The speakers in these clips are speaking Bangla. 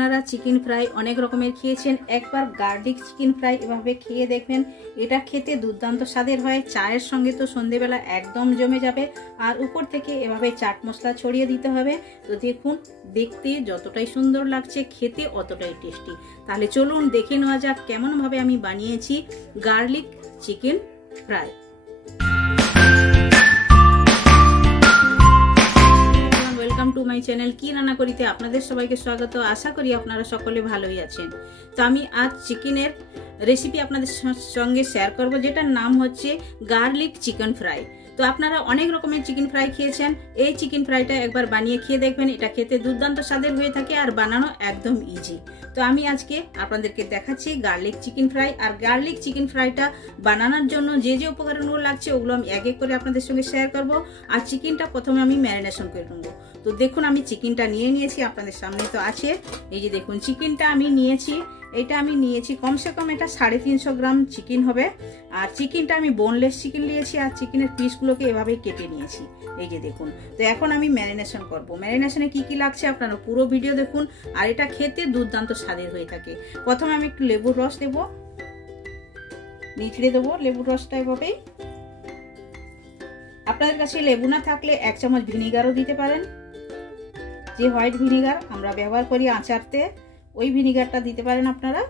আপনারা চিকেন ফ্রাই অনেক রকমের খেয়েছেন, একবার গার্লিক চিকেন ফ্রাই এভাবে খেয়ে দেখবেন। এটা খেতে দুর্দান্ত স্বাদের হয়, চায়ের সঙ্গে তো সন্ধেবেলা একদম জমে যাবে। আর উপর থেকে এভাবে চাট মশলা ছড়িয়ে দিতে হবে। তো দেখুন, দেখতে যতটাই সুন্দর লাগছে, খেতে অতটাই টেস্টি। তাহলে চলুন দেখে নেওয়া যাক কেমনভাবে আমি বানিয়েছি garlic chicken fry. Welcome to my channel কি রান্না করিতে আপনাদের সবাইকে স্বাগত। আশা করি আপনারা সকলে ভালোই আছেন। তো আমি আজ চিকেনের রেসিপি আপনাদের সঙ্গে শেয়ার করব, যেটার নাম হচ্ছে গার্লিক চিকেন ফ্রাই। তো আপনারা অনেক রকমের চিকেন ফ্রাই খেয়েছেন, এই চিকেন ফ্রাইটা একবার বানিয়ে খেয়ে দেখবেন। এটা খেতে দুর্দান্ত স্বাদের হয়ে থাকে আর বানানো একদম ইজি। তো আমি আজকে আপনাদেরকে দেখাচ্ছি গার্লিক চিকেন ফ্রাই। আর গার্লিক চিকেন ফ্রাইটা বানানোর জন্য যে যে উপকরণগুলো লাগছে ওগুলো আমি এক এক করে আপনাদের সঙ্গে শেয়ার করব। আর চিকেনটা প্রথমে আমি ম্যারিনেশন করে নেবো। তো দেখুন, আমি চিকেনটা নিয়ে নিয়েছি, আপনাদের সামনে তো আছে। এই যে দেখুন, চিকেনটা আমি নিয়েছি, এটা আমি নিয়েছি কমসে কম এটা 350 গ্রাম চিকেন হবে। আর চিকেনটা আমি বোনলেস চিকেন নিয়েছি, আর চিকেনের পিসগুলোকে এভাবেই কেটে নিয়েছি। এই যে দেখুন, তো এখন আমি ম্যারিনেশন করব। ম্যারিনেশনে কি কি লাগছে আপনারা পুরো ভিডিও দেখুন। আর এটা খেতে দুর্দান্ত স্বাদের হয়ে থাকে। প্রথমে আমি একটু লেবুর রস দেব, নিচড়ে দেবো লেবুর রসটা এভাবেই। আপনাদের কাছে লেবু না থাকলে 1 চামচ ভিনিগারও দিতে পারেন। যে হোয়াইট ভিনিগার আমরা ব্যবহার করি আচারতে, ওই ভিনিগারটা দিতে পারেন আপনারা।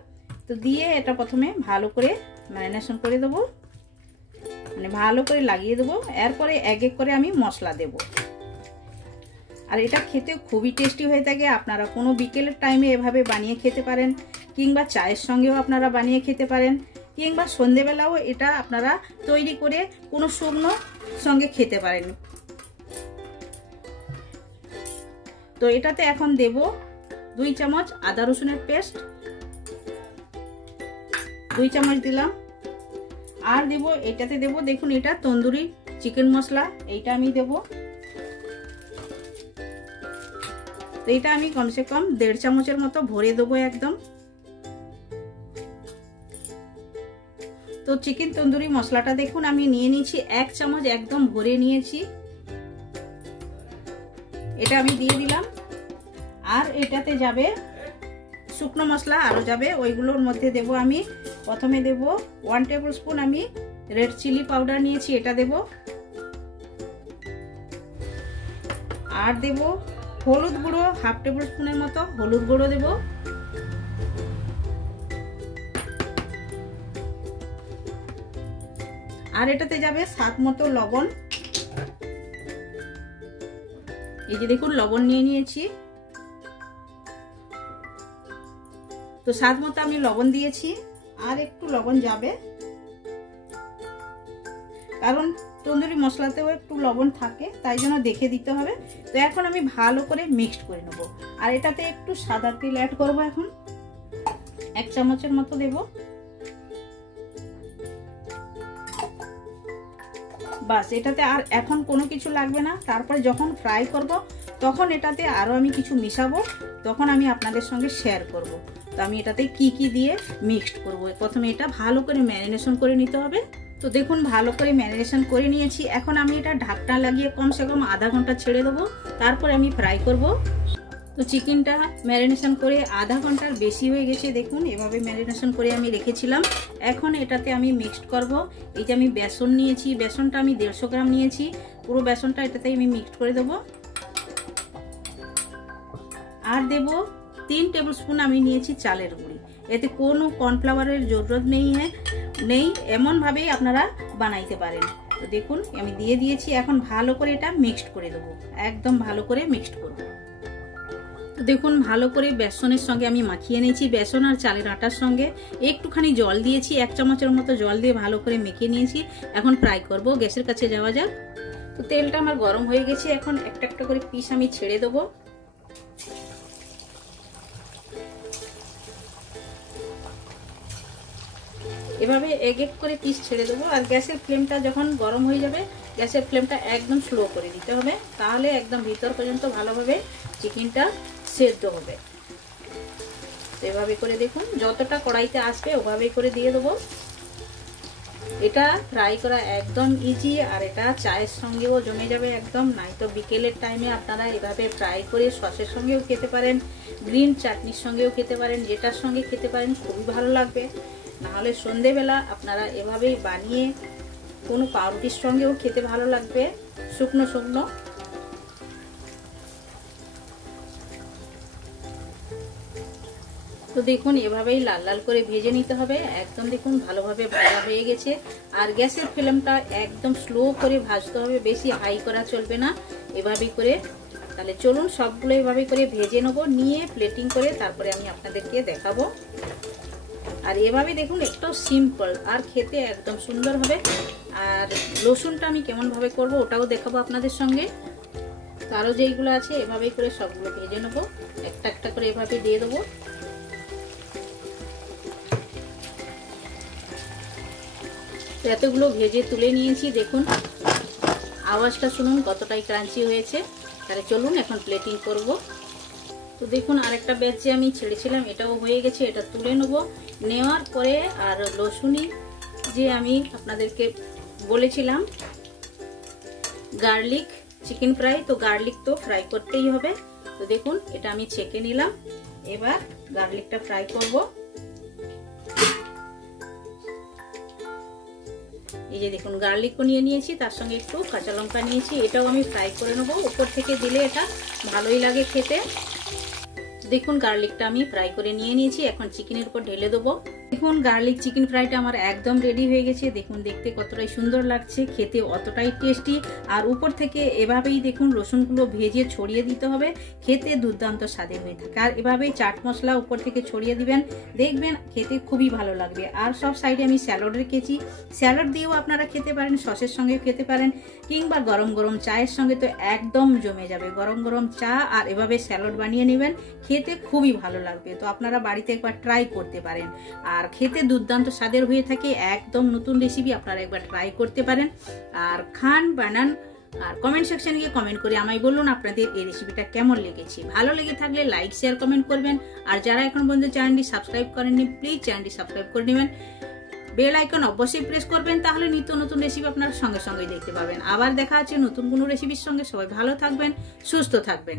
তো দিয়ে এটা প্রথমে ভালো করে ম্যারিনেশন করে দেবো, মানে ভালো করে লাগিয়ে দেবো। এরপরে এক এক করে আমি মশলা দেব। আর এটা খেতে খুবই টেস্টি হয়ে থাকে। আপনারা কোনো বিকেলের টাইমে এভাবে বানিয়ে খেতে পারেন, কিংবা চায়ের সঙ্গেও আপনারা বানিয়ে খেতে পারেন, কিংবা সন্ধেবেলাও এটা আপনারা তৈরি করে কোনো শুকনো সঙ্গে খেতে পারেন। তো এটাতে এখন দেব 2 চামচ আদা রসুনের পেস্ট, 2 চামচ দিলাম। আর দেব এটাতে দেব, দেখুন এটা তন্দুরি চিকেন মশলা, এইটা আমি দেব। তো এটা আমি কমসে কম 1.5 চামচের মতো ভরে দেবো একদম। তো চিকেন তন্দুরি মশলাটা দেখুন আমি নিয়ে নিয়েছি 1 চামচ একদম ভরে নিয়েছি, এটা আমি দিয়ে দিলাম। আর এটাতে যাবে শুকনো মশলা, আরো যাবে, ওইগুলোর মধ্যে দেব আমি প্রথমে দেব 1 টেবিল স্পুন আমি রেড চিলি পাউডার নিয়েছি, এটা দেব। আর দেব হলুদ গুঁড়ো 1/2 টেবিল স্পুনের মতো হলুদ গুঁড়ো দেব। আর এটাতে যাবে স্বাদ মতো লবণ। এই যে দেখুন, লবণ নিয়ে নিয়েছি। তো স্বাদ মতো আমি লবণ দিয়েছি, আর একটু লবণ যাবে, কারণ তন্দুরি মশলাতেও একটু লবণ থাকে, তাই জন্য দেখে দিতে হবে। তো এখন আমি ভালো করে মিক্সড করে নেব। আর এটাতে একটু সাদা তেল অ্যাড করব, এখন 1 চামচের মতো দেব। বাস, এটাতে আর এখন কোনো কিছু লাগবে না। তারপরে যখন ফ্রাই করব তখন এটাতে আরো আমি কিছু মিশাবো, তখন আমি আপনাদের সঙ্গে শেয়ার করব। তো আমি এটাতে কি কি দিয়ে মিক্সড করব, প্রথমে এটা ভালো করে ম্যারিনেশন করে নিতে হবে। তো দেখুন, ভালো করে ম্যারিনেশন করে নিয়েছি। এখন আমি এটা ঢাকনা লাগিয়ে কমসে কম আধা ঘন্টা ছেড়ে দেবো, তারপরে আমি ফ্রাই করব। তো চিকেনটা ম্যারিনেশন করে আধা ঘন্টার বেশি হয়ে গেছে, দেখুন এভাবে ম্যারিনেশন করে আমি রেখেছিলাম। এখন এটাতে আমি মিক্সড করব। এই যে আমি বেসন নিয়েছি, বেসনটা আমি 150 গ্রাম নিয়েছি, পুরো বেসনটা এটাতে আমি মিক্সড করে দেবো। আর দেব 3 টেবিল স্পুন আমি নিয়েছি চালের গুঁড়ি। এতে কোনো কর্নফ্লাওয়ারের জরুরত নেই, এমনভাবেই আপনারা বানাইতে পারেন। তো দেখুন আমি দিয়ে দিয়েছি। এখন ভালো করে এটা মিক্সড করে দেবো, একদম ভালো করে মিক্সড করব। তো দেখুন, ভালো করে বেসনের সঙ্গে আমি মাখিয়ে নিয়েছি। বেসন আর চালের আটার সঙ্গে একটুখানি জল দিয়েছি, 1 চামচের মতো জল দিয়ে ভালো করে মেখে নিয়েছি। এখন ফ্রাই করব। গ্যাসের কাছে যাওয়া যাক। তো তেলটা আমার গরম হয়ে গেছে, এখন একটা একটা করে পিস আমি ছেড়ে দেবো। এভাবে এক এক করে পিস ছেড়ে দেবো। আর গ্যাসের ফ্লেমটা যখন গরম হয়ে যাবে, গ্যাসের ফ্লেমটা একদম স্লো করে দিতে হবে, তাহলে একদম ভিতর পর্যন্ত ভালোভাবে চিকেনটা সেদ্ধ হবে। এভাবে করে দেখুন, যতটা কড়াইতে আসবে ওভাবেই করে দিয়ে দেবো। এটা ফ্রাই করা একদম ইজি, আর এটা চায়ের সঙ্গেও জমে যাবে একদম। নাই তো বিকেলের টাইমে আপনারা এভাবে ফ্রাই করে সসের সঙ্গেও খেতে পারেন, গ্রিন চাটনির সঙ্গেও খেতে পারেন, যেটার সঙ্গে খেতে পারেন খুবই ভালো লাগবে। নাহলে সন্ধেবেলা আপনারা এভাবেই বানিয়ে কোনো পাউরুটির সঙ্গেও খেতে ভালো লাগবে, শুকনো শুকনো। তো দেখুন এভাবেই লাল লাল করে ভেজে নিতে হবে। একদম দেখুন ভালোভাবে ভাজা হয়ে গেছে। আর গ্যাসের ফ্লেমটা একদম স্লো করে ভাজতে হবে, বেশি হাই করা চলবে না, এভাবেই করে। তাহলে চলুন সবগুলো এভাবে করে ভেজে নেবো, নিয়ে প্লেটিং করে তারপরে আমি আপনাদেরকে দেখাবো। আর এভাবে দেখুন একটু সিম্পল আর খেতে একদম সুন্দর হবে। আর রসুনটা আমি কেমন ভাবে করব ওটাও দেখাবো আপনাদের সঙ্গে। আরও যেইগুলো আছে এভাবেই করে সবগুলো ভেজে নেবো, একটা একটা করে এভাবে দিয়ে দেবো। এতগুলো ভেজে তুলে নিয়েছি, দেখুন আওয়াজটা শুনুন কতটাই ক্রাঞ্চি হয়েছে। তাহলে চলুন এখন প্লেটিং করব। তো দেখুন আরেকটা ব্যাচ যে আমি ছেড়েছিলাম এটাও হয়ে গেছে, এটা তুলে নেব। নেওয়ার পরে আর লসুনি যে আমি আপনাদেরকে বলেছিলাম গার্লিক চিকেন ফ্রাই, তো গার্লিক তো ফ্রাই করতেই হবে। তো দেখুন এটা আমি ছেঁকে নিলাম, এবার গার্লিকটা ফ্রাই করব। এই যে দেখুন গার্লিকও নিয়ে নিয়েছি, তার সঙ্গে একটু কাঁচা লঙ্কা নিয়েছি, এটাও আমি ফ্রাই করে নেবো। উপর থেকে দিলে এটা ভালোই লাগে খেতে। দেখুন গার্লিকটা আমি ফ্রাই করে নিয়ে নিয়েছি, এখন চিকেনের উপর ঢেলে দেবো। দেখুন গার্লিক চিকেন ফ্রাইটা আমার একদম রেডি হয়ে গেছে। দেখুন দেখতে কতটাই সুন্দর লাগছে, খেতে অতটাই টেস্টি। আর উপর থেকে এভাবেই দেখুন রসুনগুলো ভেজে ছড়িয়ে দিতে হবে, খেতে দুর্দান্ত স্বাদের হয়ে থাকে। আর এভাবেই চাট মশলা উপর থেকে ছড়িয়ে দিবেন, দেখবেন খেতে খুবই ভালো লাগবে। আর সব সাইডে আমি স্যালাড রেখেছি, স্যালাড দিয়েও আপনারা খেতে পারেন, সসের সঙ্গেও খেতে পারেন, কিংবা গরম গরম চায়ের সঙ্গে তো একদম জমে যাবে। গরম গরম চা আর এভাবে স্যালাড বানিয়ে নেবেন, খেতে খুবই ভালো লাগবে। তো আপনারা বাড়িতে একবার ট্রাই করতে পারেন, আর খেতে দুর্দান্ত স্বাদের হয়ে থাকে। একদম নতুন রেসিপি, আপনারা একবার ট্রাই করতে পারেন। আর খান, বানান, আর কমেন্ট সেকশনে গিয়ে কমেন্ট করে আমায় বলুন আপনাদের এই রেসিপিটা কেমন লেগেছে। ভালো লেগে থাকলে লাইক শেয়ার কমেন্ট করবেন। আর যারা এখন পর্যন্ত চ্যানেলটি সাবস্ক্রাইব করেননি প্লিজ চ্যানেলটি সাবস্ক্রাইব করে নেবেন, বেল আইকন অবশ্যই প্রেস করবেন, তাহলে নিত্য নতুন রেসিপি আপনারা সঙ্গে সঙ্গে দেখতে পাবেন। আবার দেখা হচ্ছে নতুন কোনো রেসিপির সঙ্গে। সবাই ভালো থাকবেন, সুস্থ থাকবেন।